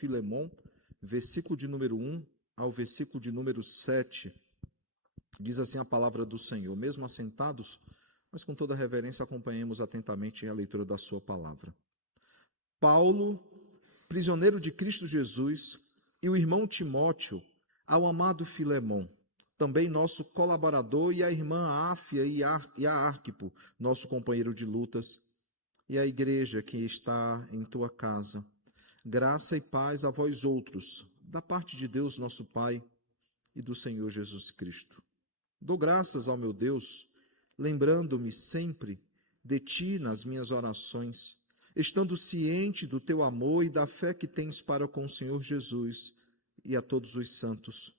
Filemon, versículo de número 1 ao versículo de número 7, diz assim a palavra do Senhor. Mesmo assentados, mas com toda reverência acompanhemos atentamente a leitura da sua palavra. Paulo, prisioneiro de Cristo Jesus, e o irmão Timóteo, ao amado Filemon, também nosso colaborador, e a irmã Áfia e a Arquipo, nosso companheiro de lutas, e a igreja que está em tua casa. Graça e paz a vós outros, da parte de Deus nosso Pai e do Senhor Jesus Cristo. Dou graças ao meu Deus, lembrando-me sempre de ti nas minhas orações, estando ciente do teu amor e da fé que tens para com o Senhor Jesus e a todos os santos,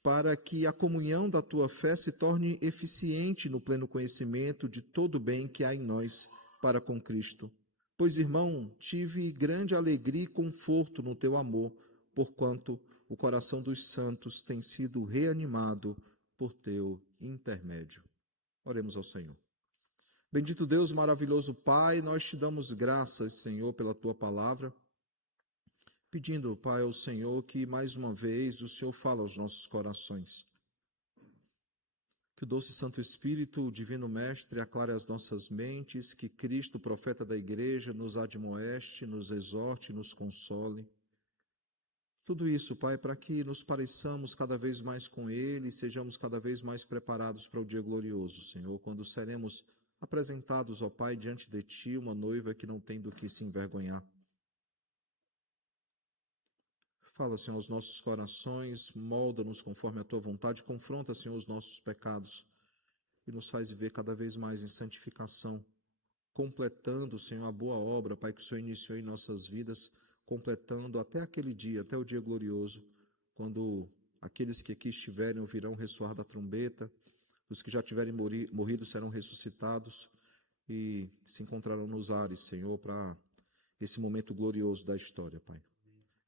para que a comunhão da tua fé se torne eficiente no pleno conhecimento de todo o bem que há em nós para com Cristo. Pois, irmão, tive grande alegria e conforto no teu amor, porquanto o coração dos santos tem sido reanimado por teu intermédio. Oremos ao Senhor. Bendito Deus, maravilhoso Pai, nós te damos graças, Senhor, pela tua palavra, pedindo, Pai, ao Senhor que mais uma vez o Senhor fala aos nossos corações. Que o doce Santo Espírito, o Divino Mestre, aclare as nossas mentes, que Cristo, profeta da Igreja, nos admoeste, nos exorte, nos console. Tudo isso, Pai, para que nos pareçamos cada vez mais com Ele e sejamos cada vez mais preparados para o dia glorioso, Senhor, quando seremos apresentados, ó Pai, diante de Ti, uma noiva que não tem do que se envergonhar. Fala, Senhor, aos nossos corações, molda-nos conforme a Tua vontade, confronta, Senhor, os nossos pecados e nos faz viver cada vez mais em santificação, completando, Senhor, a boa obra, Pai, que o Senhor iniciou em nossas vidas, completando até aquele dia, até o dia glorioso, quando aqueles que aqui estiverem ouvirão o ressoar da trombeta, os que já tiverem morrido serão ressuscitados e se encontrarão nos ares, Senhor, para esse momento glorioso da história, Pai.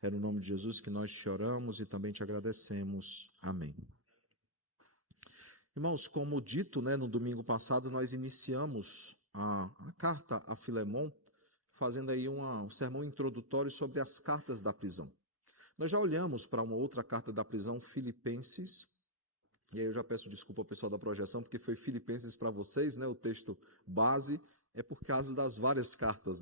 É no nome de Jesus que nós te oramos e também te agradecemos. Amém. Irmãos, como dito, no domingo passado, nós iniciamos a carta a Filemon, fazendo aí um sermão introdutório sobre as cartas da prisão. Nós já olhamos para uma outra carta da prisão, Filipenses, e aí eu já peço desculpa ao pessoal da projeção, porque foi Filipenses para vocês, o texto base, é por causa das várias cartas,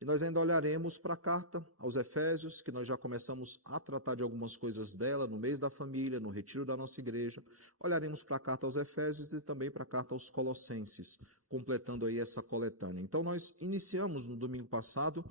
E nós ainda olharemos para a carta aos Efésios, que nós já começamos a tratar de algumas coisas dela no mês da família, no retiro da nossa igreja. Olharemos para a carta aos Efésios e também para a carta aos Colossenses, completando aí essa coletânea. Então nós iniciamos no domingo passado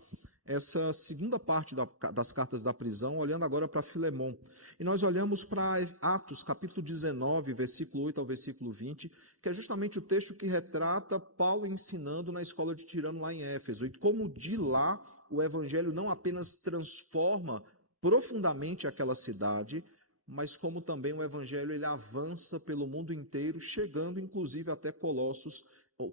essa segunda parte das cartas da prisão, olhando agora para Filemon. E nós olhamos para Atos, capítulo 19, versículo 8 ao versículo 20, que é justamente o texto que retrata Paulo ensinando na escola de Tirano lá em Éfeso. E como de lá o evangelho não apenas transforma profundamente aquela cidade, mas como também o evangelho ele avança pelo mundo inteiro, chegando inclusive até Colossos,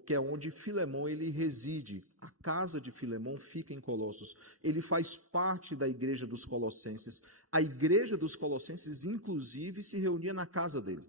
que é onde Filemon ele reside. A casa de Filemon fica em Colossos. Ele faz parte da igreja dos Colossenses. A igreja dos Colossenses, inclusive, se reunia na casa dele.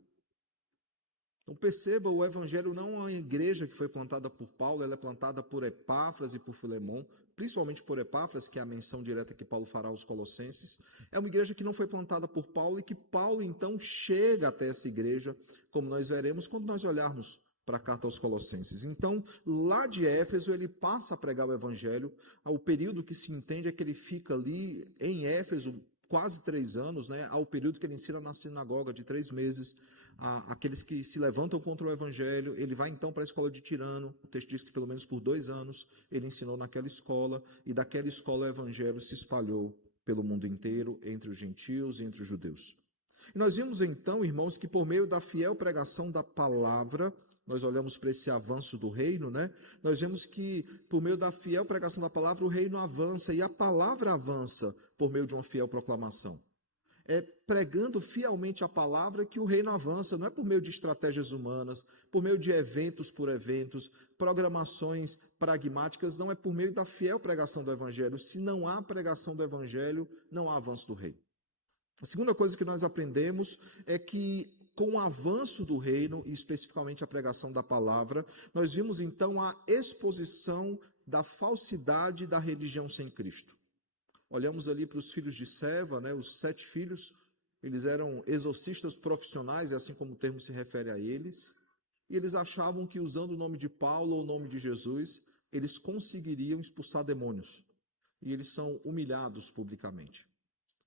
Então perceba, o evangelho não é uma igreja que foi plantada por Paulo, ela é plantada por Epáfras e por Filemon, principalmente por Epáfras, que é a menção direta que Paulo fará aos Colossenses. É uma igreja que não foi plantada por Paulo e que Paulo então chega até essa igreja, como nós veremos quando nós olharmos para a carta aos Colossenses. Então, lá de Éfeso, ele passa a pregar o evangelho. O período que se entende é que ele fica ali em Éfeso quase 3 anos, ao período que ele ensina na sinagoga de 3 meses, aqueles que se levantam contra o evangelho. Ele vai então para a escola de Tirano. O texto diz que pelo menos por 2 anos ele ensinou naquela escola, e daquela escola o evangelho se espalhou pelo mundo inteiro, entre os gentios e entre os judeus. E nós vimos então, irmãos, que por meio da fiel pregação da palavra, nós olhamos para esse avanço do reino, Nós vemos que por meio da fiel pregação da palavra o reino avança, e a palavra avança por meio de uma fiel proclamação. É pregando fielmente a palavra que o reino avança, não é por meio de estratégias humanas, por meio de eventos por eventos, programações pragmáticas, não, é por meio da fiel pregação do evangelho. Se não há pregação do evangelho, não há avanço do reino. A segunda coisa que nós aprendemos é que com o avanço do reino, e especificamente a pregação da palavra, nós vimos então a exposição da falsidade da religião sem Cristo. Olhamos ali para os filhos de Seva, né, os 7 filhos, eles eram exorcistas profissionais, é assim como o termo se refere a eles, e eles achavam que usando o nome de Paulo ou o nome de Jesus, eles conseguiriam expulsar demônios. E eles são humilhados publicamente.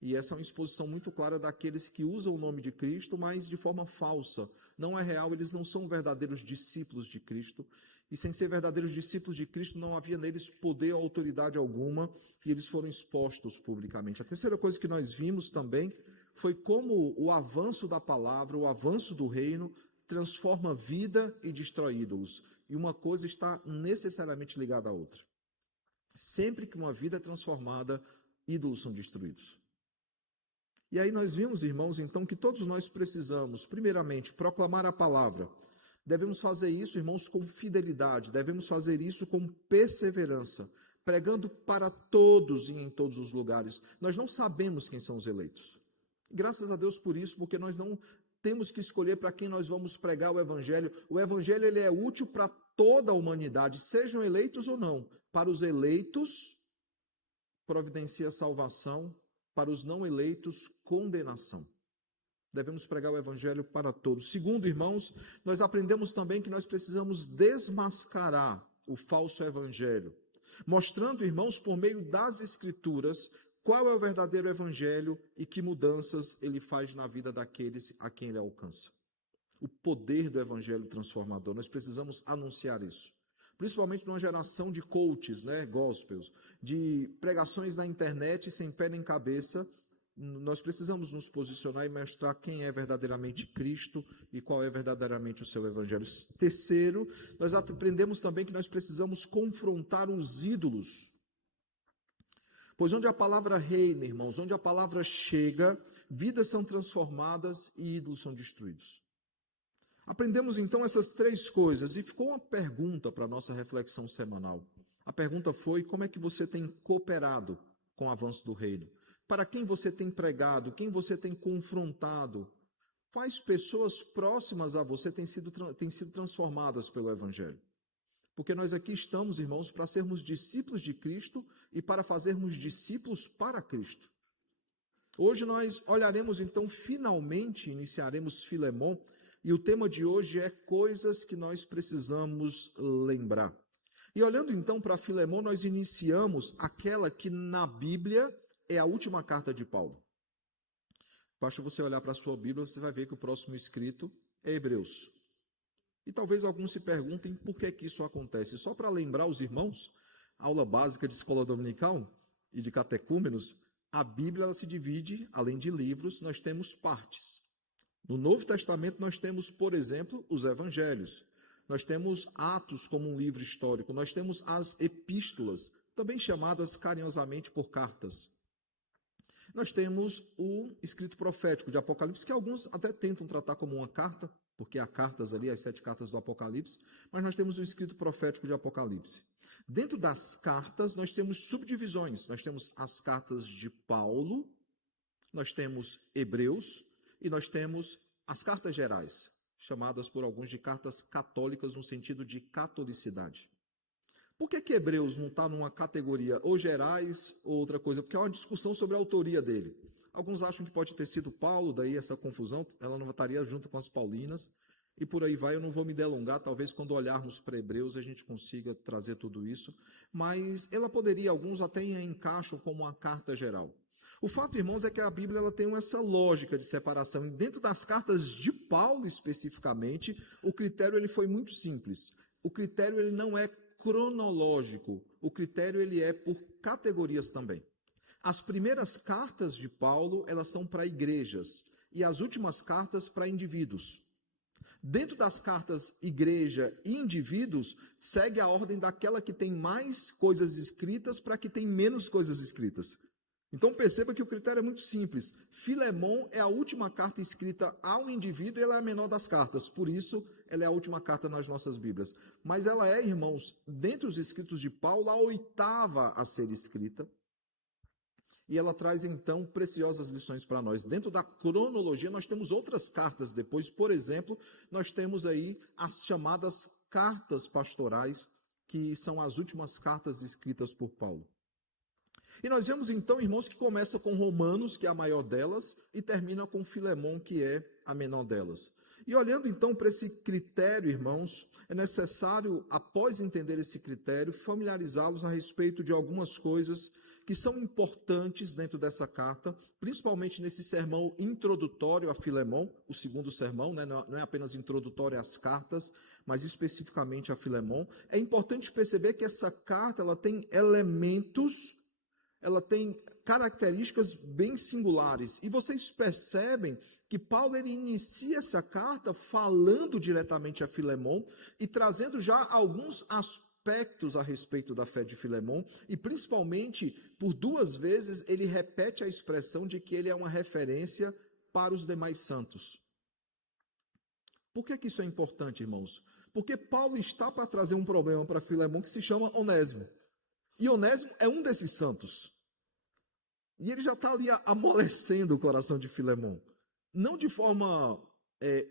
E essa é uma exposição muito clara daqueles que usam o nome de Cristo, mas de forma falsa. Não é real, eles não são verdadeiros discípulos de Cristo. E sem ser verdadeiros discípulos de Cristo, não havia neles poder ou autoridade alguma, e eles foram expostos publicamente. A terceira coisa que nós vimos também foi como o avanço da palavra, o avanço do reino, transforma vida e destrói ídolos. E uma coisa está necessariamente ligada à outra. Sempre que uma vida é transformada, ídolos são destruídos. E aí nós vimos, irmãos, então, que todos nós precisamos, primeiramente, proclamar a palavra. Devemos fazer isso, irmãos, com fidelidade, devemos fazer isso com perseverança, pregando para todos e em todos os lugares. Nós não sabemos quem são os eleitos. Graças a Deus por isso, porque nós não temos que escolher para quem nós vamos pregar o Evangelho. O Evangelho ele é útil para toda a humanidade, sejam eleitos ou não. Para os eleitos, providencia salvação, para os não eleitos, condenação. Devemos pregar o Evangelho para todos. Segundo, irmãos, nós aprendemos também que nós precisamos desmascarar o falso Evangelho, mostrando, irmãos, por meio das Escrituras, qual é o verdadeiro Evangelho e que mudanças ele faz na vida daqueles a quem ele alcança. O poder do Evangelho transformador, nós precisamos anunciar isso. Principalmente numa geração de coaches, né, gospels, de pregações na internet sem pé nem cabeça, nós precisamos nos posicionar e mostrar quem é verdadeiramente Cristo e qual é verdadeiramente o seu Evangelho. Terceiro, nós aprendemos também que nós precisamos confrontar os ídolos. Pois onde a palavra reina, irmãos, onde a palavra chega, vidas são transformadas e ídolos são destruídos. Aprendemos então essas 3 coisas e ficou uma pergunta para a nossa reflexão semanal. A pergunta foi: como é que você tem cooperado com o avanço do reino? Para quem você tem pregado? Quem você tem confrontado? Quais pessoas próximas a você têm sido transformadas pelo Evangelho? Porque nós aqui estamos, irmãos, para sermos discípulos de Cristo e para fazermos discípulos para Cristo. Hoje nós olharemos então, finalmente, iniciaremos Filemon, e o tema de hoje é coisas que nós precisamos lembrar. E olhando então para Filemon, nós iniciamos aquela que na Bíblia é a última carta de Paulo. Basta você olhar para a sua Bíblia, você vai ver que o próximo escrito é Hebreus. E talvez alguns se perguntem por que isso acontece. Só para lembrar os irmãos, aula básica de escola dominical e de catecúmenos, a Bíblia ela se divide, além de livros, nós temos partes. No Novo Testamento nós temos, por exemplo, os evangelhos. Nós temos Atos como um livro histórico. Nós temos as epístolas, também chamadas carinhosamente por cartas. Nós temos o escrito profético de Apocalipse, que alguns até tentam tratar como uma carta, porque há cartas ali, as 7 cartas do Apocalipse, mas nós temos o escrito profético de Apocalipse. Dentro das cartas, nós temos subdivisões. Nós temos as cartas de Paulo, nós temos Hebreus, e nós temos as cartas gerais, chamadas por alguns de cartas católicas no sentido de catolicidade. Por que Hebreus não está numa categoria ou gerais ou outra coisa? Porque há uma discussão sobre a autoria dele. Alguns acham que pode ter sido Paulo, daí essa confusão, ela não estaria junto com as paulinas, e por aí vai. Eu não vou me delongar, talvez quando olharmos para Hebreus a gente consiga trazer tudo isso, mas ela poderia, alguns até encaixam como uma carta geral. O fato, irmãos, é que a Bíblia ela tem essa lógica de separação. E dentro das cartas de Paulo, especificamente, o critério ele foi muito simples. O critério ele não é cronológico. O critério ele é por categorias também. As primeiras cartas de Paulo, elas são para igrejas. E as últimas cartas para indivíduos. Dentro das cartas igreja e indivíduos, segue a ordem daquela que tem mais coisas escritas para que tem menos coisas escritas. Então perceba que o critério é muito simples. Filemon é a última carta escrita ao indivíduo e ela é a menor das cartas. Por isso, ela é a última carta nas nossas Bíblias. Mas ela é, irmãos, dentre os escritos de Paulo, a 8ª a ser escrita. E ela traz, então, preciosas lições para nós. Dentro da cronologia, nós temos outras cartas depois. Por exemplo, nós temos aí as chamadas cartas pastorais, que são as últimas cartas escritas por Paulo. E nós vemos então, irmãos, que começa com Romanos, que é a maior delas, e termina com Filemon, que é a menor delas. E olhando então para esse critério, irmãos, é necessário, após entender esse critério, familiarizá-los a respeito de algumas coisas que são importantes dentro dessa carta, principalmente nesse sermão introdutório a Filemon, o segundo sermão, né? Não é apenas introdutório às cartas, mas especificamente a Filemon. É importante perceber que essa carta ela tem elementos, ela tem características bem singulares. E vocês percebem que Paulo ele inicia essa carta falando diretamente a Filemon e trazendo já alguns aspectos a respeito da fé de Filemon, e principalmente por 2 vezes ele repete a expressão de que ele é uma referência para os demais santos. Por que isso é importante, irmãos? Porque Paulo está para trazer um problema para Filemon que se chama Onésimo. E Onésimo é um desses santos. E ele já está ali amolecendo o coração de Filemon. Não de forma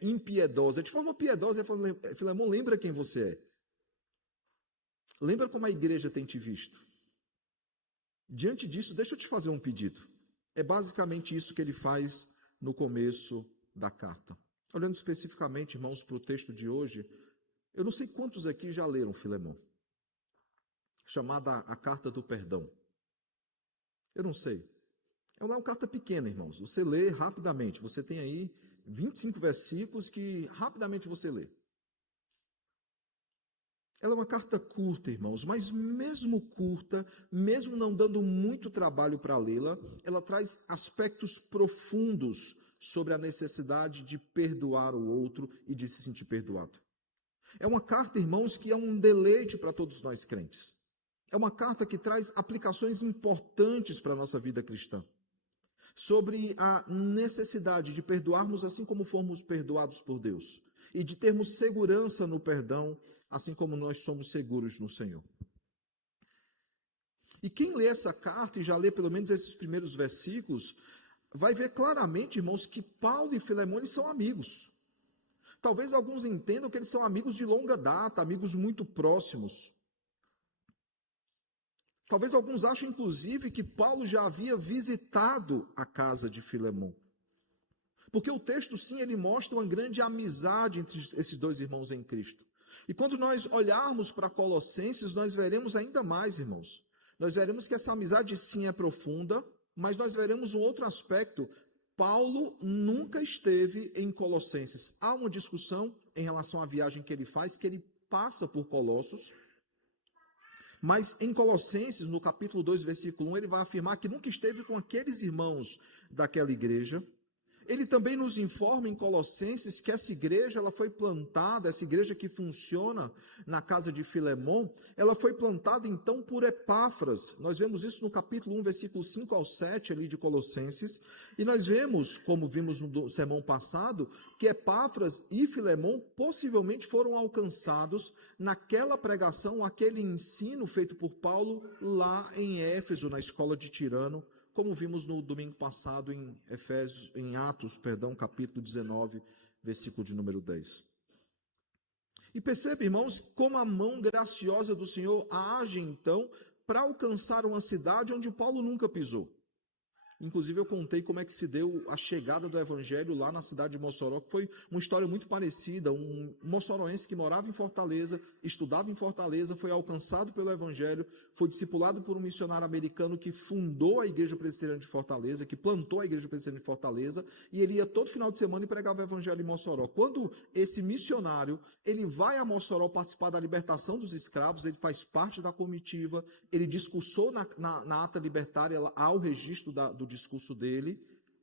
impiedosa, de forma piedosa. Filemon, lembra quem você é. Lembra como a igreja tem te visto. Diante disso, deixa eu te fazer um pedido. É basicamente isso que ele faz no começo da carta. Olhando especificamente, irmãos, para o texto de hoje, eu não sei quantos aqui já leram Filemon, chamada a Carta do Perdão. Eu não sei. É uma carta pequena, irmãos. Você lê rapidamente. Você tem aí 25 versículos que rapidamente você lê. Ela é uma carta curta, irmãos, mas mesmo curta, mesmo não dando muito trabalho para lê-la, ela traz aspectos profundos sobre a necessidade de perdoar o outro e de se sentir perdoado. É uma carta, irmãos, que é um deleite para todos nós crentes. É uma carta que traz aplicações importantes para a nossa vida cristã. Sobre a necessidade de perdoarmos assim como fomos perdoados por Deus. E de termos segurança no perdão, assim como nós somos seguros no Senhor. E quem lê essa carta e já lê pelo menos esses primeiros versículos, vai ver claramente, irmãos, que Paulo e Filemon são amigos. Talvez alguns entendam que eles são amigos de longa data, amigos muito próximos. Talvez alguns achem, inclusive, que Paulo já havia visitado a casa de Filemon. Porque o texto, sim, ele mostra uma grande amizade entre esses 2 irmãos em Cristo. E quando nós olharmos para Colossenses, nós veremos ainda mais, irmãos. Nós veremos que essa amizade, sim, é profunda, mas nós veremos um outro aspecto. Paulo nunca esteve em Colossenses. Há uma discussão em relação à viagem que ele faz, que ele passa por Colossos. Mas em Colossenses, no capítulo 2, versículo 1, ele vai afirmar que nunca esteve com aqueles irmãos daquela igreja. Ele também nos informa em Colossenses que essa igreja ela foi plantada, essa igreja que funciona na casa de Filemon, ela foi plantada então por Epáfras. Nós vemos isso no capítulo 1, versículo 5 ao 7 ali de Colossenses. E nós vemos, como vimos no sermão passado, que Epáfras e Filemon possivelmente foram alcançados naquela pregação, aquele ensino feito por Paulo lá em Éfeso, na escola de Tirano, como vimos no domingo passado em Atos, capítulo 19, versículo de número 10. E percebe, irmãos, como a mão graciosa do Senhor age, então, para alcançar uma cidade onde Paulo nunca pisou. Inclusive, eu contei como é que se deu a chegada do evangelho lá na cidade de Mossoró, que foi uma história muito parecida. Um moçoroense que morava em Fortaleza, estudava em Fortaleza, foi alcançado pelo evangelho, foi discipulado por um missionário americano que fundou a Igreja Presbiteriana de Fortaleza, que plantou a Igreja Presbiteriana de Fortaleza, e ele ia todo final de semana e pregava o evangelho em Mossoró. Quando esse missionário, ele vai a Mossoró participar da libertação dos escravos, ele faz parte da comitiva, ele discursou na ata libertária, há o registro do discurso dele.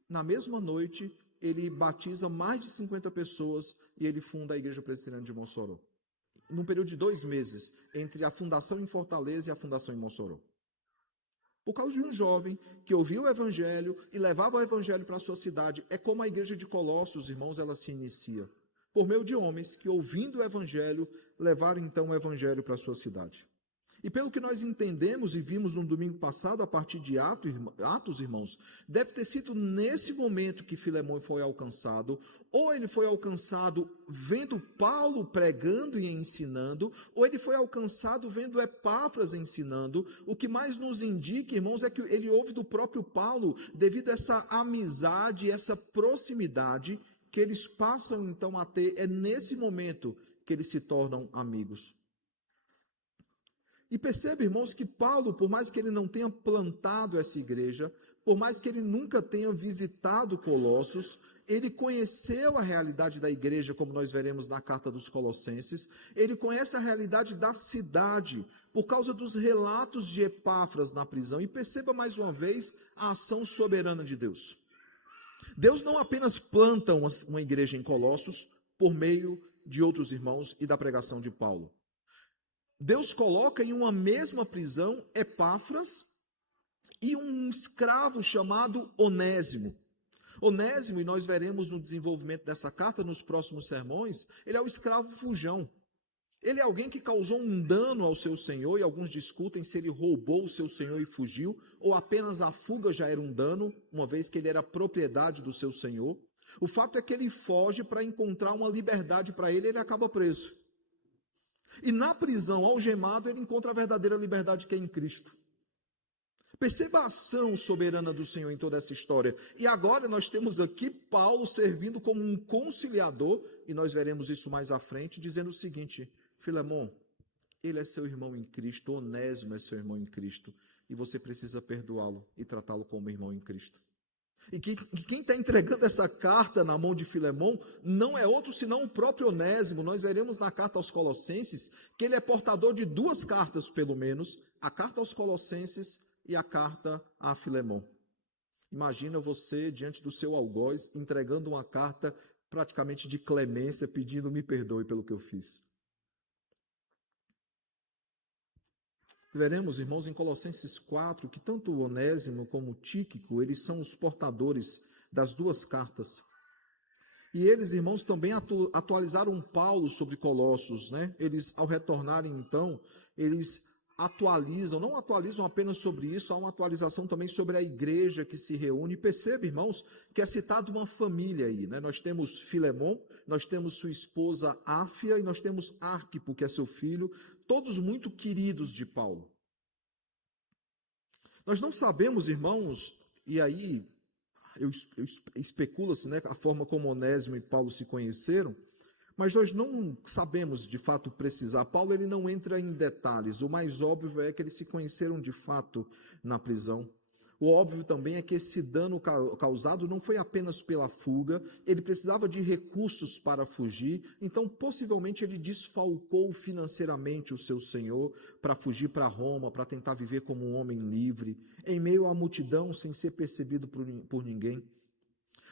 Na mesma noite, ele batiza mais de 50 pessoas e ele funda a Igreja Presbiteriana de Mossoró. Num período de 2 meses, entre a fundação em Fortaleza e a fundação em Mossoró. Por causa de um jovem que ouviu o evangelho e levava o evangelho para a sua cidade. É como a igreja de Colossos, irmãos, ela se inicia. Por meio de homens que, ouvindo o evangelho, levaram então o evangelho para a sua cidade. E pelo que nós entendemos e vimos no domingo passado, a partir de Atos, irmãos, deve ter sido nesse momento que Filemão foi alcançado, ou ele foi alcançado vendo Paulo pregando e ensinando, ou ele foi alcançado vendo Epáfras ensinando. O que mais nos indica, irmãos, é que ele ouve do próprio Paulo, devido a essa amizade, essa proximidade que eles passam então a ter. É nesse momento que eles se tornam amigos. E perceba, irmãos, que Paulo, por mais que ele não tenha plantado essa igreja, por mais que ele nunca tenha visitado Colossos, ele conheceu a realidade da igreja, como nós veremos na carta dos Colossenses, ele conhece a realidade da cidade, por causa dos relatos de Epáfras na prisão. E perceba mais uma vez a ação soberana de Deus. Deus não apenas planta uma igreja em Colossos por meio de outros irmãos e da pregação de Paulo. Deus coloca em uma mesma prisão Epáfras e um escravo chamado Onésimo. Onésimo, e nós veremos no desenvolvimento dessa carta nos próximos sermões, ele é o escravo fujão. Ele é alguém que causou um dano ao seu senhor, e alguns discutem se ele roubou o seu senhor e fugiu, ou apenas a fuga já era um dano, uma vez que ele era propriedade do seu senhor. O fato é que ele foge para encontrar uma liberdade para ele, e ele acaba preso. E na prisão, algemado, ele encontra a verdadeira liberdade que é em Cristo. Perceba a ação soberana do Senhor em toda essa história. E agora nós temos aqui Paulo servindo como um conciliador, e nós veremos isso mais à frente, dizendo o seguinte: Filemão, ele é seu irmão em Cristo, Onésimo é seu irmão em Cristo, e você precisa perdoá-lo e tratá-lo como irmão em Cristo. E quem está entregando essa carta na mão de Filemão não é outro senão o próprio Onésimo. Nós veremos na carta aos Colossenses que ele é portador de duas cartas, pelo menos, a carta aos Colossenses e a carta a Filemão. Imagina você diante do seu algoz entregando uma carta praticamente de clemência, pedindo me perdoe pelo que eu fiz. Veremos, irmãos, em Colossenses 4, que tanto o Onésimo como o Tíquico, eles são os portadores das duas cartas. E eles, irmãos, também atualizaram Paulo sobre Colossos, né? Eles, ao retornarem, então, eles atualizam, não atualizam apenas sobre isso, há uma atualização também sobre a igreja que se reúne. Perceba, irmãos, que é citado uma família aí, né? Nós temos Filemão, nós temos sua esposa Áfia e nós temos Arquipo, que é seu filho, todos muito queridos de Paulo. Nós não sabemos, irmãos, e aí especula-se, né, a forma como Onésimo e Paulo se conheceram, mas nós não sabemos de fato precisar. Paulo ele não entra em detalhes. O mais óbvio é que eles se conheceram de fato na prisão. O óbvio também é que esse dano causado não foi apenas pela fuga, ele precisava de recursos para fugir, então possivelmente ele desfalcou financeiramente o seu senhor para fugir para Roma, para tentar viver como um homem livre, em meio à multidão, sem ser percebido por ninguém.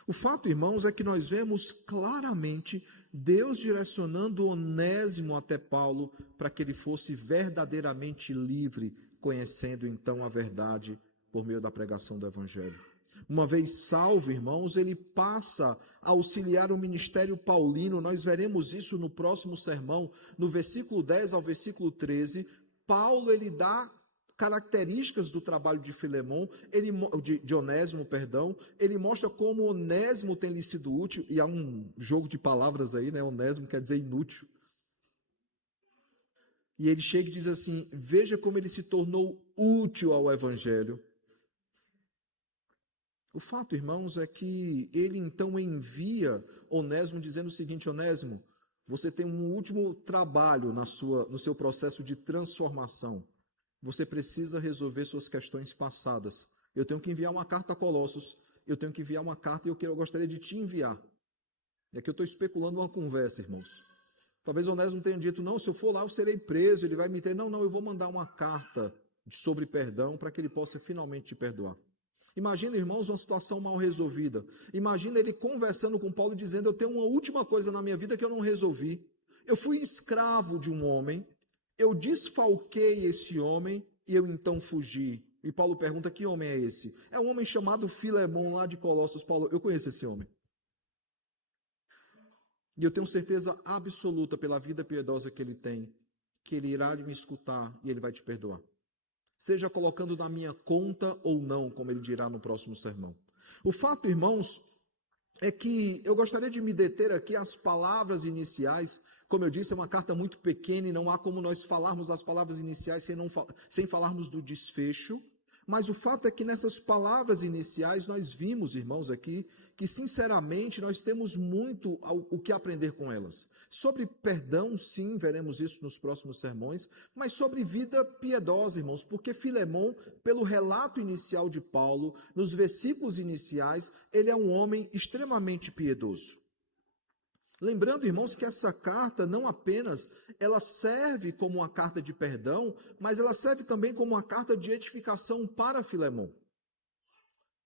O fato, irmãos, é que nós vemos claramente Deus direcionando Onésimo até Paulo para que ele fosse verdadeiramente livre, conhecendo então a verdade por meio da pregação do Evangelho. Uma vez salvo, irmãos, ele passa a auxiliar o ministério paulino. Nós veremos isso no próximo sermão, no versículo 10 ao versículo 13. Paulo, ele dá características do trabalho de Filemão, de Onésimo, perdão. Ele mostra como Onésimo tem lhe sido útil, e há um jogo de palavras aí, né? Onésimo quer dizer inútil. E ele chega e diz assim: veja como ele se tornou útil ao Evangelho. O fato, irmãos, é que ele então envia Onésimo dizendo o seguinte: Onésimo, você tem um último trabalho no seu processo de transformação. Você precisa resolver suas questões passadas. Eu tenho que enviar uma carta a Colossos, eu tenho que enviar uma carta e eu gostaria de te enviar. É que eu estou especulando uma conversa, irmãos. Talvez Onésimo tenha dito: não, se eu for lá eu serei preso, ele vai me ter. Não, eu vou mandar uma carta sobre perdão para que ele possa finalmente te perdoar. Imagina, irmãos, uma situação mal resolvida. Imagina ele conversando com Paulo dizendo: eu tenho uma última coisa na minha vida que eu não resolvi. Eu fui escravo de um homem, eu desfalquei esse homem e eu então fugi. E Paulo pergunta: que homem é esse? É um homem chamado Filemão, lá de Colossos. Paulo, eu conheço esse homem. E eu tenho certeza absoluta pela vida piedosa que ele tem, que ele irá me escutar e ele vai te perdoar. Seja colocando na minha conta ou não, como ele dirá no próximo sermão. O fato, irmãos, é que eu gostaria de me deter aqui às palavras iniciais. Como eu disse, é uma carta muito pequena e não há como nós falarmos as palavras iniciais sem falarmos do desfecho. Mas o fato é que nessas palavras iniciais nós vimos, irmãos, aqui, que sinceramente nós temos muito o que aprender com elas. Sobre perdão, sim, veremos isso nos próximos sermões, mas sobre vida piedosa, irmãos, porque Filemon, pelo relato inicial de Paulo, nos versículos iniciais, ele é um homem extremamente piedoso. Lembrando, irmãos, que essa carta não apenas ela serve como uma carta de perdão, mas ela serve também como uma carta de edificação para Filemon.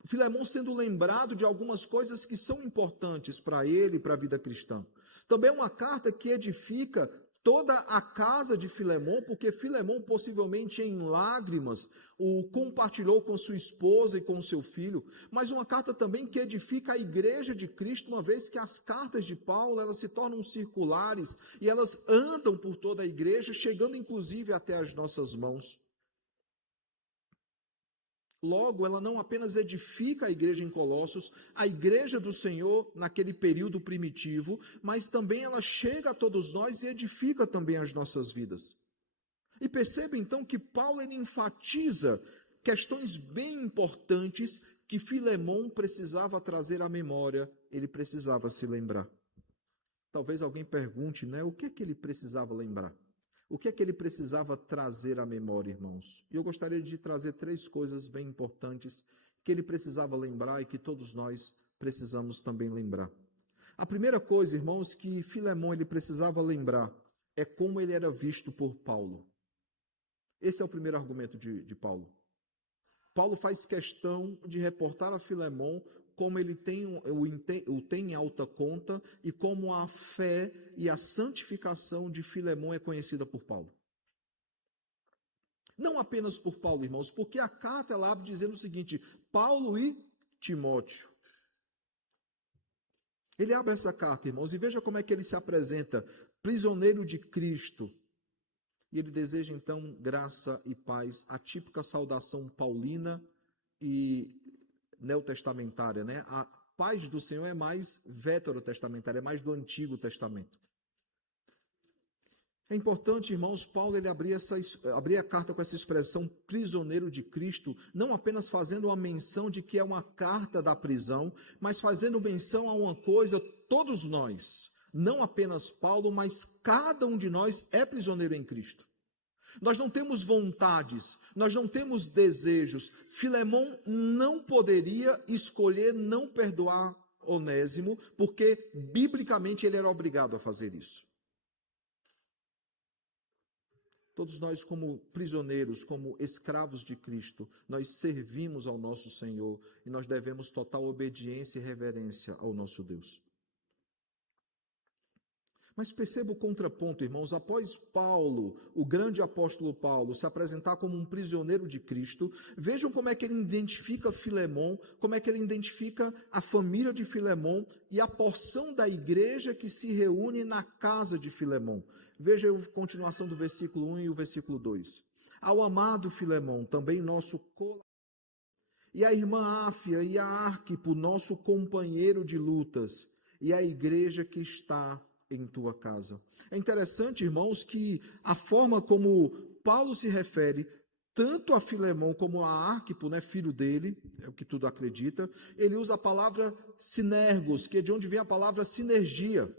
Filemon sendo lembrado de algumas coisas que são importantes para ele e para a vida cristã. Também é uma carta que edifica toda a casa de Filemon, porque Filemon possivelmente em lágrimas o compartilhou com sua esposa e com seu filho, mas uma carta também que edifica a igreja de Cristo, uma vez que as cartas de Paulo, elas se tornam circulares e elas andam por toda a igreja, chegando inclusive até as nossas mãos. Logo, ela não apenas edifica a igreja em Colossos, a igreja do Senhor naquele período primitivo, mas também ela chega a todos nós e edifica também as nossas vidas. E perceba então que Paulo ele enfatiza questões bem importantes que Filemon precisava trazer à memória, ele precisava se lembrar. Talvez alguém pergunte, né, o que é que ele precisava lembrar? O que é que ele precisava trazer à memória, irmãos? E eu gostaria de trazer 3 coisas bem importantes que ele precisava lembrar e que todos nós precisamos também lembrar. A primeira coisa, irmãos, que Filemon ele precisava lembrar é como ele era visto por Paulo. Esse é o primeiro argumento de Paulo. Paulo faz questão de reportar a Filemon como ele o tem em alta conta e como a fé e a santificação de Filemon é conhecida por Paulo. Não apenas por Paulo, irmãos, porque a carta ela abre dizendo o seguinte, Paulo e Timóteo. Ele abre essa carta, irmãos, e veja como é que ele se apresenta, prisioneiro de Cristo. E ele deseja então graça e paz, a típica saudação paulina e neotestamentária, né? A paz do Senhor é mais veterotestamentária, é mais do Antigo Testamento. É importante, irmãos, Paulo ele abria a carta com essa expressão prisioneiro de Cristo, não apenas fazendo uma menção de que é uma carta da prisão, mas fazendo menção a uma coisa, todos nós, não apenas Paulo, mas cada um de nós é prisioneiro em Cristo. Nós não temos vontades, nós não temos desejos. Filemon não poderia escolher não perdoar Onésimo, porque biblicamente ele era obrigado a fazer isso. Todos nós, como prisioneiros, como escravos de Cristo, nós servimos ao nosso Senhor e nós devemos total obediência e reverência ao nosso Deus. Mas perceba o contraponto, irmãos, após Paulo, o grande apóstolo Paulo, se apresentar como um prisioneiro de Cristo, vejam como é que ele identifica Filemon, como é que ele identifica a família de Filemon e a porção da igreja que se reúne na casa de Filemon. Veja a continuação do versículo 1 e o versículo 2. Ao amado Filemon, também nosso colaborador, e a irmã Áfia e a Arquipo, nosso companheiro de lutas, e a igreja que está em tua casa. É interessante, irmãos, que a forma como Paulo se refere tanto a Filemon como a Arquipo, né, filho dele, é o que tudo acredita, ele usa a palavra sinergos, que é de onde vem a palavra sinergia.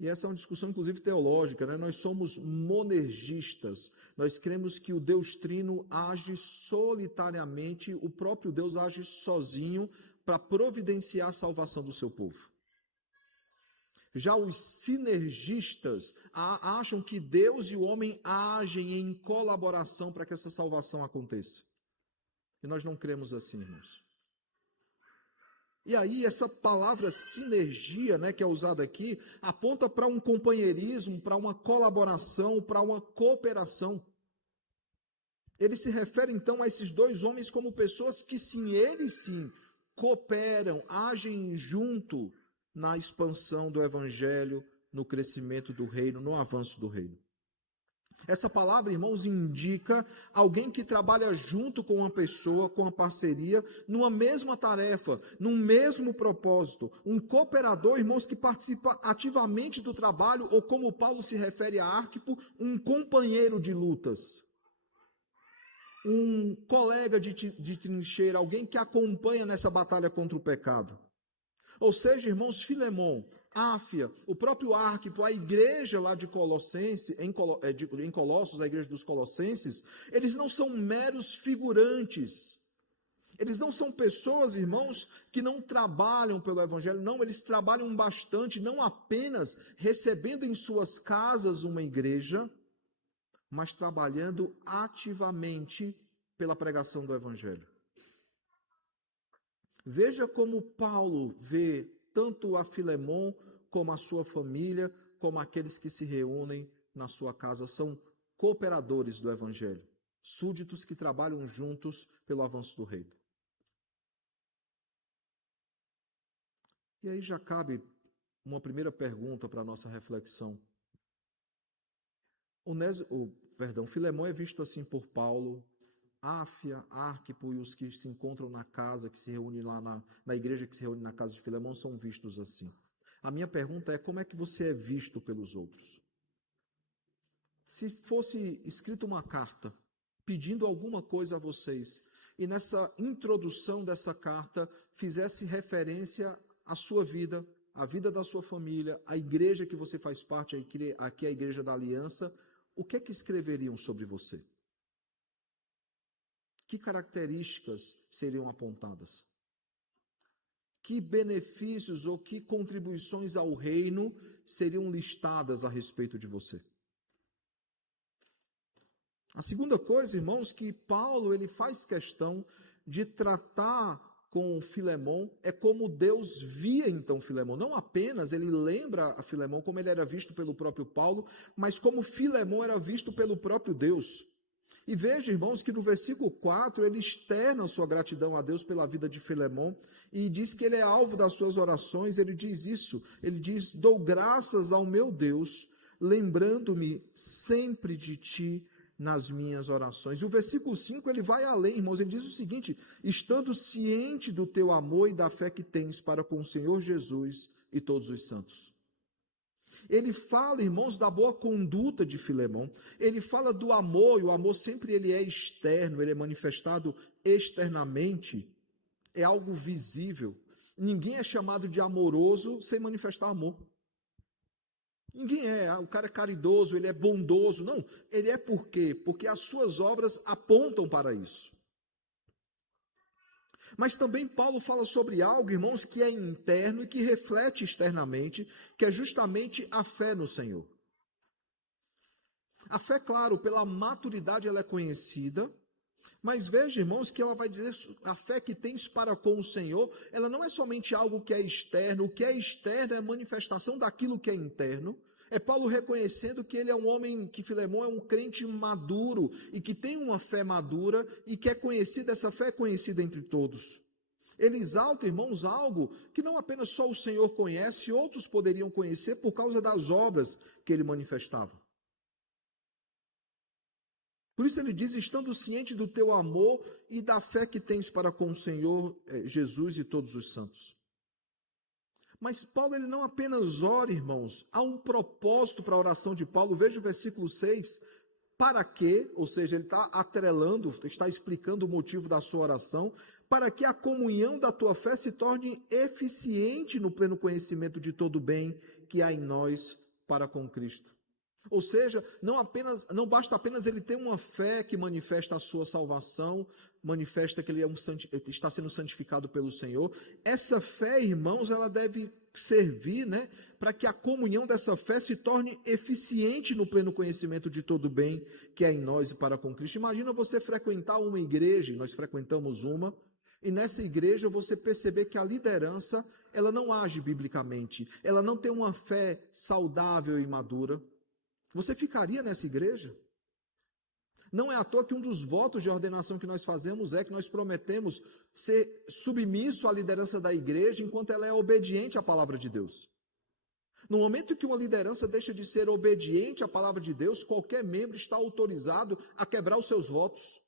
E essa é uma discussão, inclusive, teológica, né? Nós somos monergistas, nós cremos que o Deus Trino age solitariamente, o próprio Deus age sozinho para providenciar a salvação do seu povo. Já os sinergistas acham que Deus e o homem agem em colaboração para que essa salvação aconteça. E nós não cremos assim, irmãos. E aí essa palavra sinergia, né, que é usada aqui, aponta para um companheirismo, para uma colaboração, para uma cooperação. Ele se refere então a esses 2 homens como pessoas que sim, eles sim, cooperam, agem junto na expansão do evangelho, no crescimento do reino, no avanço do reino. Essa palavra, irmãos, indica alguém que trabalha junto com uma pessoa, com uma parceria, numa mesma tarefa, num mesmo propósito. Um cooperador, irmãos, que participa ativamente do trabalho, ou como Paulo se refere a Arquipo, um companheiro de lutas. Um colega de trincheira, alguém que acompanha nessa batalha contra o pecado. Ou seja, irmãos, Filemon, Áfia, o próprio Arquipo, a igreja lá de Colossenses, em Colossos, a igreja dos Colossenses, eles não são meros figurantes. Eles não são pessoas, irmãos, que não trabalham pelo Evangelho, não, eles trabalham bastante, não apenas recebendo em suas casas uma igreja, mas trabalhando ativamente pela pregação do Evangelho. Veja como Paulo vê tanto a Filemon como a sua família, como aqueles que se reúnem na sua casa, são cooperadores do Evangelho, súditos que trabalham juntos pelo avanço do reino. E aí já cabe uma primeira pergunta para a nossa reflexão. Filemon é visto assim por Paulo, Áfia, Arquipo e os que se encontram na casa, que se reúnem lá na igreja que se reúne na casa de Filemon, são vistos assim. A minha pergunta é, como é que você é visto pelos outros? Se fosse escrita uma carta pedindo alguma coisa a vocês, e nessa introdução dessa carta fizesse referência à sua vida, à vida da sua família, à igreja que você faz parte, aqui é a Igreja da Aliança, o que é que escreveriam sobre você? Que características seriam apontadas? Que benefícios ou que contribuições ao reino seriam listadas a respeito de você? A segunda coisa, irmãos, que Paulo ele faz questão de tratar com Filemon é como Deus via então Filemon. Não apenas ele lembra a Filemon como ele era visto pelo próprio Paulo, mas como Filemon era visto pelo próprio Deus. E veja, irmãos, que no versículo 4 ele externa sua gratidão a Deus pela vida de Filemon e diz que ele é alvo das suas orações. Ele diz isso, ele diz: dou graças ao meu Deus, lembrando-me sempre de ti nas minhas orações. E o versículo 5 ele vai além, irmãos, ele diz o seguinte: estando ciente do teu amor e da fé que tens para com o Senhor Jesus e todos os santos. Ele fala, irmãos, da boa conduta de Filemon, ele fala do amor, e o amor sempre ele é externo, ele é manifestado externamente, é algo visível. Ninguém é chamado de amoroso sem manifestar amor. Ninguém o cara é caridoso, ele é bondoso, não, ele é por quê? Porque as suas obras apontam para isso. Mas também Paulo fala sobre algo, irmãos, que é interno e que reflete externamente, que é justamente a fé no Senhor. A fé, claro, pela maturidade ela é conhecida, mas veja, irmãos, que ela vai dizer, a fé que tens para com o Senhor, ela não é somente algo que é externo, o que é externo é a manifestação daquilo que é interno. É Paulo reconhecendo que ele é um homem, que Filemon é um crente maduro e que tem uma fé madura e que é conhecida, essa fé é conhecida entre todos. Ele exalta, irmãos, algo que não apenas só o Senhor conhece, outros poderiam conhecer por causa das obras que ele manifestava. Por isso ele diz, estando ciente do teu amor e da fé que tens para com o Senhor Jesus e todos os santos. Mas Paulo ele não apenas ora, irmãos, há um propósito para a oração de Paulo. Veja o versículo 6, para quê? Ou seja, ele está atrelando, está explicando o motivo da sua oração, para que a comunhão da tua fé se torne eficiente no pleno conhecimento de todo o bem que há em nós para com Cristo. Ou seja, não basta apenas ele ter uma fé que manifesta a sua salvação, manifesta que ele está sendo santificado pelo Senhor. Essa fé, irmãos, ela deve servir, para que a comunhão dessa fé se torne eficiente no pleno conhecimento de todo o bem que há em nós e para com Cristo. Imagina você frequentar uma igreja, e nós frequentamos uma, e nessa igreja você perceber que a liderança, ela não age biblicamente, ela não tem uma fé saudável e madura. Você ficaria nessa igreja? Não é à toa que um dos votos de ordenação que nós fazemos é que nós prometemos ser submisso à liderança da igreja enquanto ela é obediente à palavra de Deus. No momento que uma liderança deixa de ser obediente à palavra de Deus, qualquer membro está autorizado a quebrar os seus votos.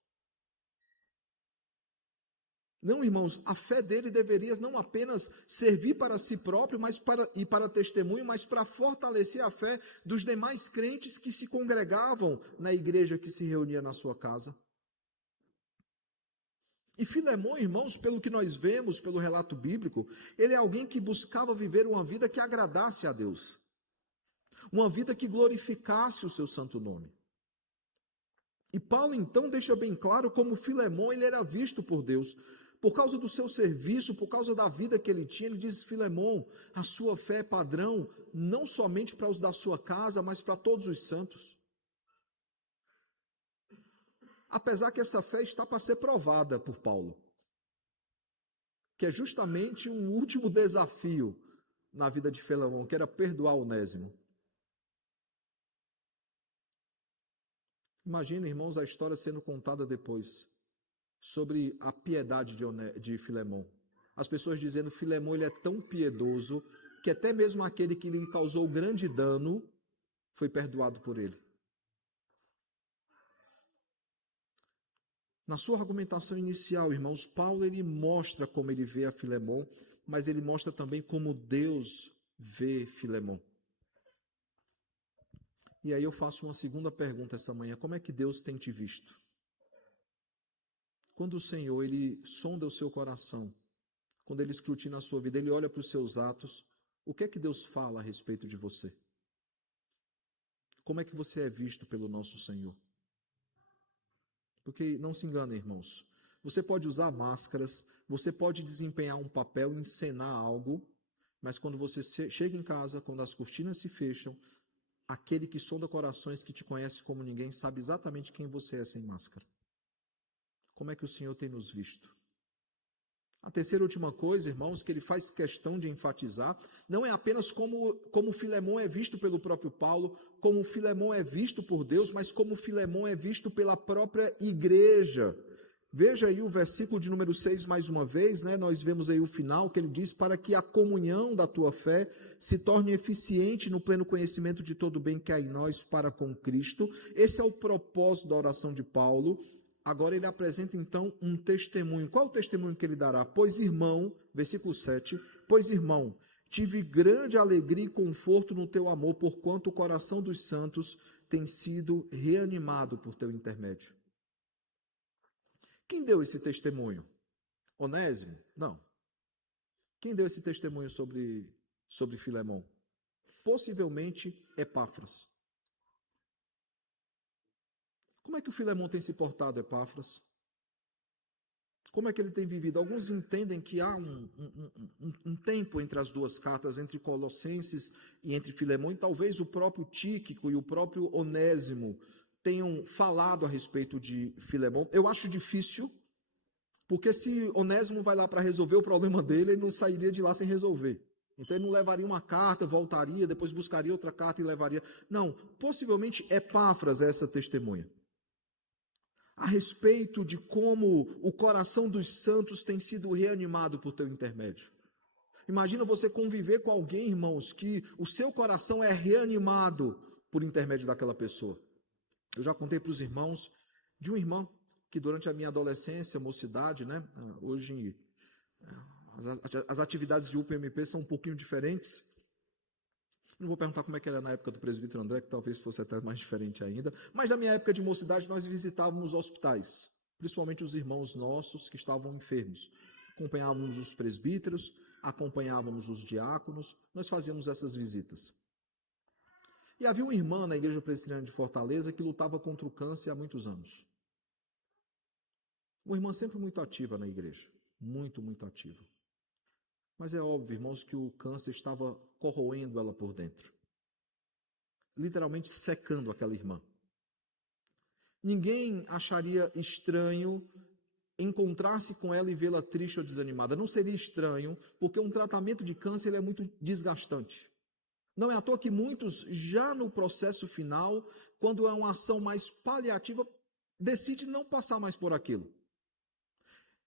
Não, irmãos, a fé dele deveria não apenas servir para si próprio, mas para testemunho, mas para fortalecer a fé dos demais crentes que se congregavam na igreja que se reunia na sua casa. E Filemão, irmãos, pelo que nós vemos, pelo relato bíblico, ele é alguém que buscava viver uma vida que agradasse a Deus. Uma vida que glorificasse o seu santo nome. E Paulo, então, deixa bem claro como Filemão ele era visto por Deus. Por causa do seu serviço, por causa da vida que ele tinha, ele diz: Filemão, a sua fé é padrão, não somente para os da sua casa, mas para todos os santos. Apesar que essa fé está para ser provada por Paulo, que é justamente um último desafio na vida de Filemão, que era perdoar Onésimo. Imagina, irmãos, a história sendo contada depois, sobre a piedade de Filemão. As pessoas dizendo: Filemão ele é tão piedoso, que até mesmo aquele que lhe causou grande dano, foi perdoado por ele. Na sua argumentação inicial, irmãos, Paulo ele mostra como ele vê a Filemão, mas ele mostra também como Deus vê Filemão. E aí eu faço uma segunda pergunta essa manhã: como é que Deus tem te visto? Quando o Senhor ele sonda o seu coração, quando ele escrutina a sua vida, ele olha para os seus atos, o que é que Deus fala a respeito de você? Como é que você é visto pelo nosso Senhor? Porque não se engane, irmãos, você pode usar máscaras, você pode desempenhar um papel, encenar algo, mas quando você chega em casa, quando as cortinas se fecham, aquele que sonda corações, que te conhece como ninguém, sabe exatamente quem você é sem máscara. Como é que o Senhor tem nos visto? A terceira e última coisa, irmãos, que ele faz questão de enfatizar, não é apenas como Filemão é visto pelo próprio Paulo, como Filemão é visto por Deus, mas como Filemão é visto pela própria igreja. Veja aí o versículo de número 6 mais uma vez, né? Nós vemos aí o final, que ele diz: para que a comunhão da tua fé se torne eficiente no pleno conhecimento de todo o bem que há em nós para com Cristo. Esse é o propósito da oração de Paulo. Agora ele apresenta então um testemunho. Qual o testemunho que ele dará? Pois irmão, versículo 7, pois irmão, tive grande alegria e conforto no teu amor, porquanto o coração dos santos tem sido reanimado por teu intermédio. Quem deu esse testemunho? Onésimo? Não. Quem deu esse testemunho sobre Filemão? Possivelmente Epáfras. Como é que o Filemão tem se portado, Epáfras? Como é que ele tem vivido? Alguns entendem que há um tempo entre as duas cartas, entre Colossenses e entre Filemão, e talvez o próprio Tíquico e o próprio Onésimo tenham falado a respeito de Filemão. Eu acho difícil, porque se Onésimo vai lá para resolver o problema dele, ele não sairia de lá sem resolver. Então ele não levaria uma carta, voltaria, depois buscaria outra carta e levaria. Não, possivelmente Epáfras é essa testemunha. A respeito de como o coração dos santos tem sido reanimado por teu intermédio. Imagina você conviver com alguém, irmãos, que o seu coração é reanimado por intermédio daquela pessoa. Eu já contei para os irmãos de um irmão que durante a minha adolescência, mocidade, né? Hoje as atividades de UPMP são um pouquinho diferentes. Não vou perguntar como é que era na época do presbítero André, que talvez fosse até mais diferente ainda. Mas na minha época de mocidade, nós visitávamos hospitais, principalmente os irmãos nossos que estavam enfermos. Acompanhávamos os presbíteros, acompanhávamos os diáconos, nós fazíamos essas visitas. E havia uma irmã na Igreja Presbiteriana de Fortaleza que lutava contra o câncer há muitos anos. Uma irmã sempre muito ativa na igreja, muito, muito ativa. Mas é óbvio, irmãos, que o câncer estava corroendo ela por dentro. Literalmente secando aquela irmã. Ninguém acharia estranho encontrar-se com ela e vê-la triste ou desanimada. Não seria estranho, porque um tratamento de câncer ele é muito desgastante. Não é à toa que muitos, já no processo final, quando é uma ação mais paliativa, decidem não passar mais por aquilo.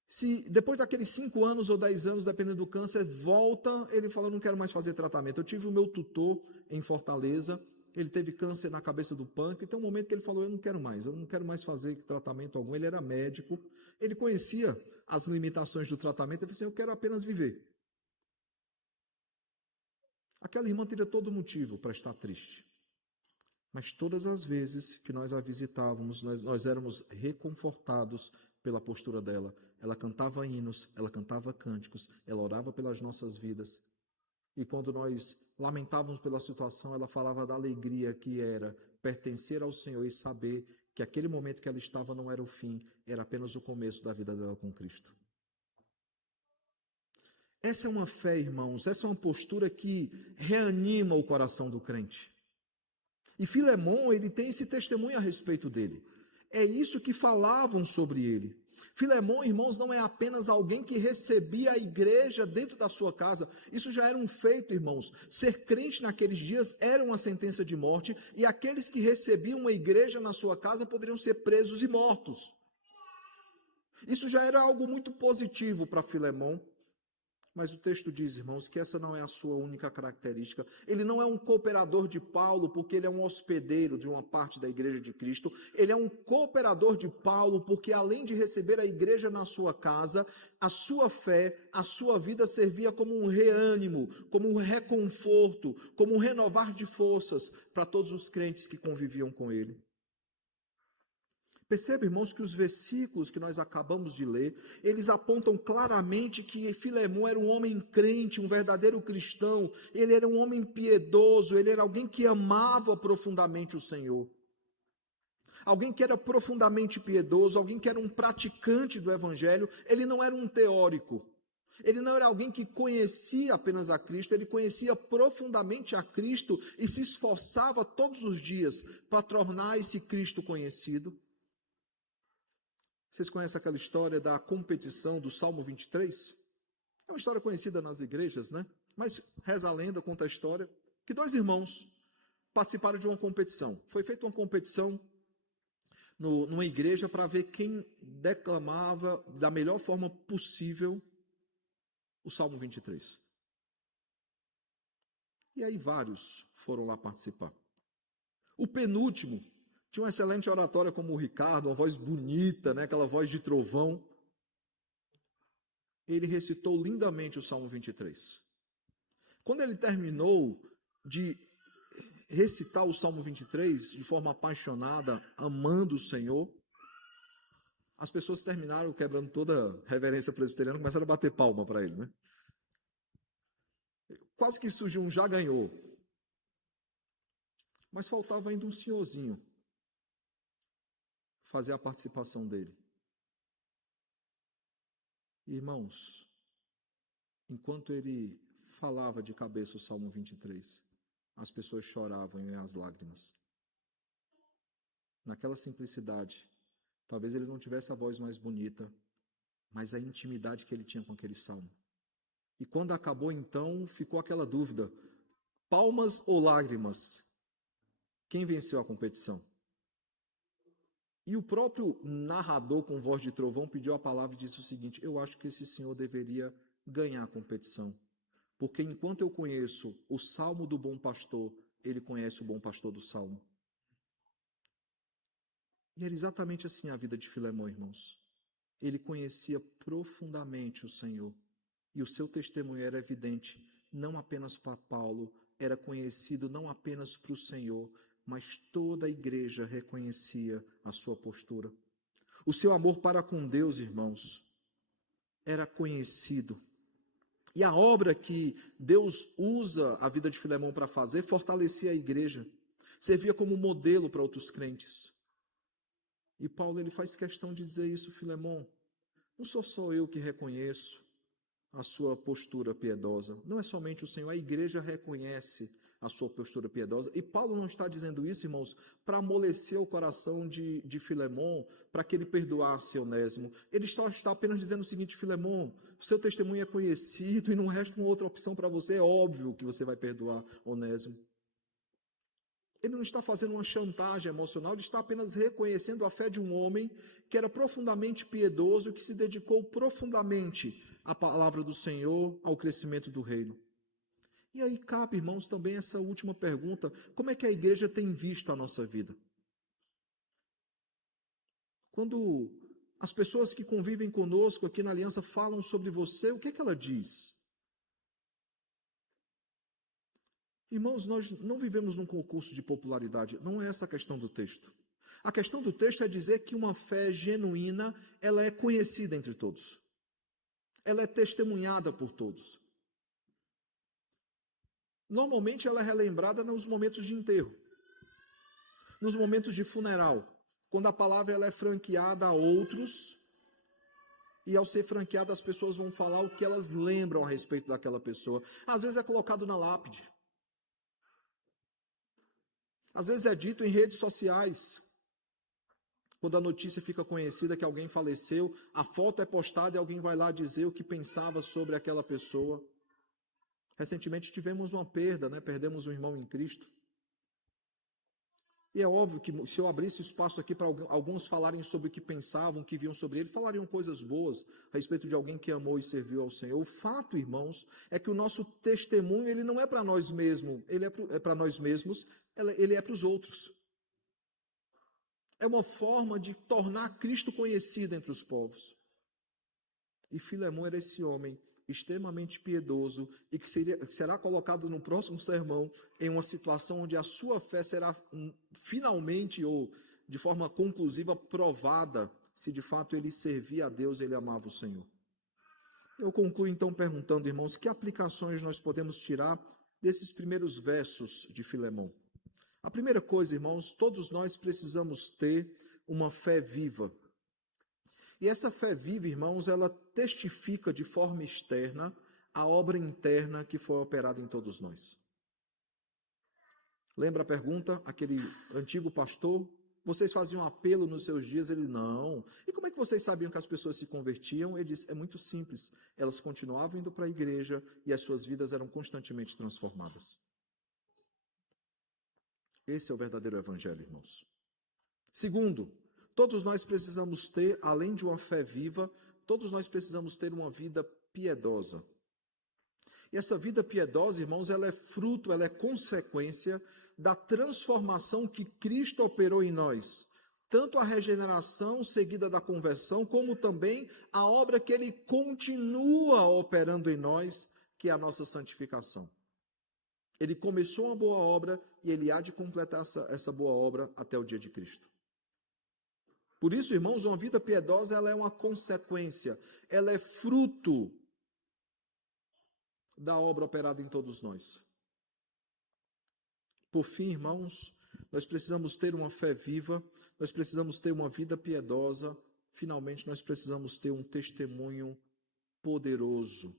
Se depois daqueles 5 anos ou 10 anos, dependendo do câncer, volta, ele fala, eu não quero mais fazer tratamento. Eu tive o meu tutor em Fortaleza, ele teve câncer na cabeça do pâncreas, e tem um momento que ele falou, eu não quero mais fazer tratamento algum. Ele era médico, ele conhecia as limitações do tratamento, ele falou assim, eu quero apenas viver. Aquela irmã teria todo motivo para estar triste. Mas todas as vezes que nós a visitávamos, nós éramos reconfortados pela postura dela. Ela cantava hinos, ela cantava cânticos, ela orava pelas nossas vidas. E quando nós lamentávamos pela situação, ela falava da alegria que era pertencer ao Senhor e saber que aquele momento que ela estava não era o fim, era apenas o começo da vida dela com Cristo. Essa é uma fé, irmãos, essa é uma postura que reanima o coração do crente. E Filemon, ele tem esse testemunho a respeito dele. É isso que falavam sobre ele. Filemon, irmãos, não é apenas alguém que recebia a igreja dentro da sua casa. Isso já era um feito, irmãos. Ser crente naqueles dias era uma sentença de morte, e aqueles que recebiam uma igreja na sua casa poderiam ser presos e mortos. Isso já era algo muito positivo para Filemon. Mas o texto diz, irmãos, que essa não é a sua única característica. Ele não é um cooperador de Paulo porque ele é um hospedeiro de uma parte da igreja de Cristo. Ele é um cooperador de Paulo porque, além de receber a igreja na sua casa, a sua fé, a sua vida servia como um reânimo, como um reconforto, como um renovar de forças para todos os crentes que conviviam com ele. Perceba, irmãos, que os versículos que nós acabamos de ler, eles apontam claramente que Filemon era um homem crente, um verdadeiro cristão, ele era um homem piedoso, ele era alguém que amava profundamente o Senhor. Alguém que era profundamente piedoso, alguém que era um praticante do Evangelho, ele não era um teórico. Ele não era alguém que conhecia apenas a Cristo, ele conhecia profundamente a Cristo e se esforçava todos os dias para tornar esse Cristo conhecido. Vocês conhecem aquela história da competição do Salmo 23? É uma história conhecida nas igrejas, né? Mas reza a lenda, conta a história, que 2 irmãos participaram de uma competição. Foi feita uma competição numa igreja para ver quem declamava da melhor forma possível o Salmo 23. E aí vários foram lá participar. O penúltimo tinha uma excelente oratória como o Ricardo, uma voz bonita, né? Aquela voz de trovão. Ele recitou lindamente o Salmo 23. Quando ele terminou de recitar o Salmo 23 de forma apaixonada, amando o Senhor, as pessoas terminaram quebrando toda a reverência presbiteriana, começaram a bater palma para ele, né? Quase que surgiu um já ganhou. Mas faltava ainda um senhorzinho fazer a participação dele. Irmãos, enquanto ele falava de cabeça o Salmo 23, as pessoas choravam em as lágrimas. Naquela simplicidade, talvez ele não tivesse a voz mais bonita, mas a intimidade que ele tinha com aquele salmo. E quando acabou então, ficou aquela dúvida, palmas ou lágrimas? Quem venceu a competição? E o próprio narrador com voz de trovão pediu a palavra e disse o seguinte, eu acho que esse senhor deveria ganhar a competição, porque enquanto eu conheço o Salmo do bom pastor, ele conhece o bom pastor do Salmo. E era exatamente assim a vida de Filemon, irmãos. Ele conhecia profundamente o Senhor, e o seu testemunho era evidente, não apenas para Paulo, era conhecido não apenas para o Senhor, mas toda a igreja reconhecia a sua postura. O seu amor para com Deus, irmãos, era conhecido. E a obra que Deus usa a vida de Filemon para fazer, fortalecia a igreja, servia como modelo para outros crentes. E Paulo ele faz questão de dizer isso, Filemon, não sou só eu que reconheço a sua postura piedosa, não é somente o Senhor, a igreja reconhece a sua postura piedosa. E Paulo não está dizendo isso, irmãos, para amolecer o coração de Filemon, para que ele perdoasse Onésimo. Ele só está apenas dizendo o seguinte, Filemon, seu testemunho é conhecido e não resta uma outra opção para você, é óbvio que você vai perdoar Onésimo. Ele não está fazendo uma chantagem emocional, ele está apenas reconhecendo a fé de um homem que era profundamente piedoso, que se dedicou profundamente à palavra do Senhor, ao crescimento do reino. E aí cabe, irmãos, também essa última pergunta: como é que a igreja tem visto a nossa vida? Quando as pessoas que convivem conosco aqui na Aliança falam sobre você, o que é que ela diz? Irmãos, nós não vivemos num concurso de popularidade, não é essa a questão do texto. A questão do texto é dizer que uma fé genuína, ela é conhecida entre todos. Ela é testemunhada por todos. Normalmente ela é relembrada nos momentos de enterro, nos momentos de funeral, quando a palavra ela é franqueada a outros, e ao ser franqueada as pessoas vão falar o que elas lembram a respeito daquela pessoa. Às vezes é colocado na lápide. Às vezes é dito em redes sociais. Quando a notícia fica conhecida que alguém faleceu, a foto é postada e alguém vai lá dizer o que pensava sobre aquela pessoa. Recentemente tivemos uma perda, perdemos um irmão em Cristo. E é óbvio que se eu abrisse espaço aqui para alguns falarem sobre o que pensavam, o que viam sobre ele, falariam coisas boas a respeito de alguém que amou e serviu ao Senhor. O fato, irmãos, é que o nosso testemunho, ele não é para nós mesmos, ele é para nós mesmos, ele é para os outros. É uma forma de tornar Cristo conhecido entre os povos. E Filemão era esse homem extremamente piedoso e que será colocado no próximo sermão em uma situação onde a sua fé será finalmente ou de forma conclusiva provada se de fato ele servia a Deus, ele amava o Senhor. Eu concluo então perguntando, irmãos, que aplicações nós podemos tirar desses primeiros versos de Filemão? A primeira coisa, irmãos, todos nós precisamos ter uma fé viva. E essa fé viva, irmãos, ela testifica de forma externa a obra interna que foi operada em todos nós. Lembra a pergunta? Aquele antigo pastor, vocês faziam apelo nos seus dias? Ele, não. E como é que vocês sabiam que as pessoas se convertiam? Ele disse, é muito simples. Elas continuavam indo para a igreja e as suas vidas eram constantemente transformadas. Esse é o verdadeiro evangelho, irmãos. Segundo, todos nós precisamos ter, além de uma fé viva, todos nós precisamos ter uma vida piedosa. E essa vida piedosa, irmãos, ela é fruto, ela é consequência da transformação que Cristo operou em nós. Tanto a regeneração seguida da conversão, como também a obra que Ele continua operando em nós, que é a nossa santificação. Ele começou uma boa obra e Ele há de completar essa boa obra até o dia de Cristo. Por isso, irmãos, uma vida piedosa ela é uma consequência, ela é fruto da obra operada em todos nós. Por fim, irmãos, nós precisamos ter uma fé viva, nós precisamos ter uma vida piedosa, finalmente nós precisamos ter um testemunho poderoso,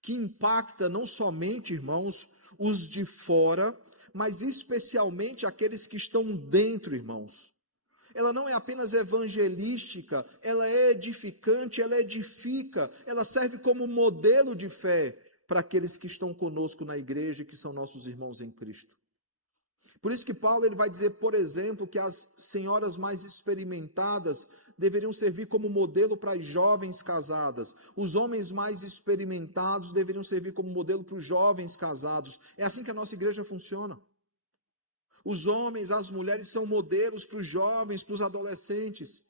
que impacta não somente, irmãos, os de fora, mas especialmente aqueles que estão dentro, irmãos. Ela não é apenas evangelística, ela é edificante, ela edifica, ela serve como modelo de fé para aqueles que estão conosco na igreja, que são nossos irmãos em Cristo. Por isso que Paulo ele vai dizer, por exemplo, que as senhoras mais experimentadas deveriam servir como modelo para as jovens casadas. Os homens mais experimentados deveriam servir como modelo para os jovens casados. É assim que a nossa igreja funciona. Os homens, as mulheres são modelos para os jovens, para os adolescentes.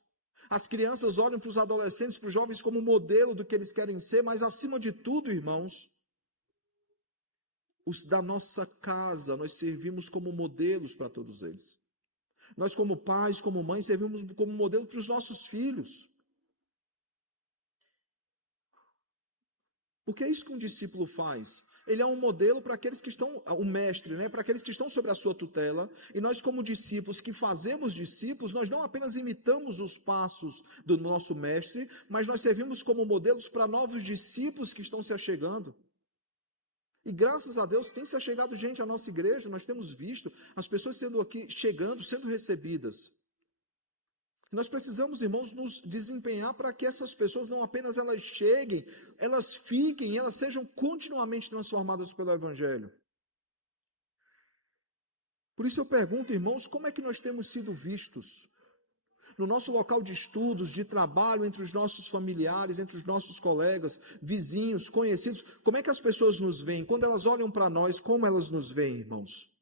As crianças olham para os adolescentes, para os jovens como modelo do que eles querem ser, mas acima de tudo, irmãos, os da nossa casa, nós servimos como modelos para todos eles. Nós como pais, como mães, servimos como modelo para os nossos filhos. Porque é isso que um discípulo faz. Ele é um modelo para aqueles que estão, o mestre, para aqueles que estão sobre a sua tutela, e nós como discípulos que fazemos discípulos, nós não apenas imitamos os passos do nosso mestre, mas nós servimos como modelos para novos discípulos que estão se achegando. E graças a Deus tem se achegado gente à nossa igreja, nós temos visto as pessoas sendo aqui, chegando, sendo recebidas. Nós precisamos, irmãos, nos desempenhar para que essas pessoas não apenas elas cheguem, elas fiquem, elas sejam continuamente transformadas pelo Evangelho. Por isso eu pergunto, irmãos, como é que nós temos sido vistos? No nosso local de estudos, de trabalho, entre os nossos familiares, entre os nossos colegas, vizinhos, conhecidos, como é que as pessoas nos veem? Quando elas olham para nós, como elas nos veem, irmãos?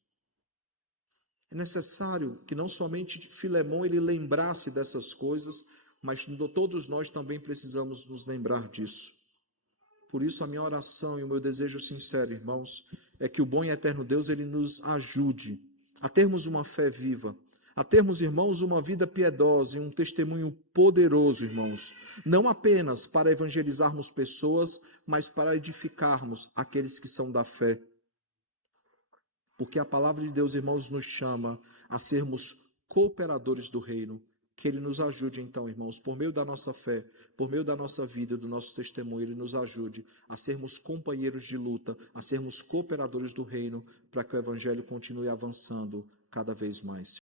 É necessário que não somente Filemão ele lembrasse dessas coisas, mas todos nós também precisamos nos lembrar disso. Por isso a minha oração e o meu desejo sincero, irmãos, é que o bom e eterno Deus ele nos ajude a termos uma fé viva, a termos, irmãos, uma vida piedosa e um testemunho poderoso, irmãos, não apenas para evangelizarmos pessoas, mas para edificarmos aqueles que são da fé. Porque a palavra de Deus, irmãos, nos chama a sermos cooperadores do reino. Que Ele nos ajude, então, irmãos, por meio da nossa fé, por meio da nossa vida e do nosso testemunho, Ele nos ajude a sermos companheiros de luta, a sermos cooperadores do reino, para que o Evangelho continue avançando cada vez mais.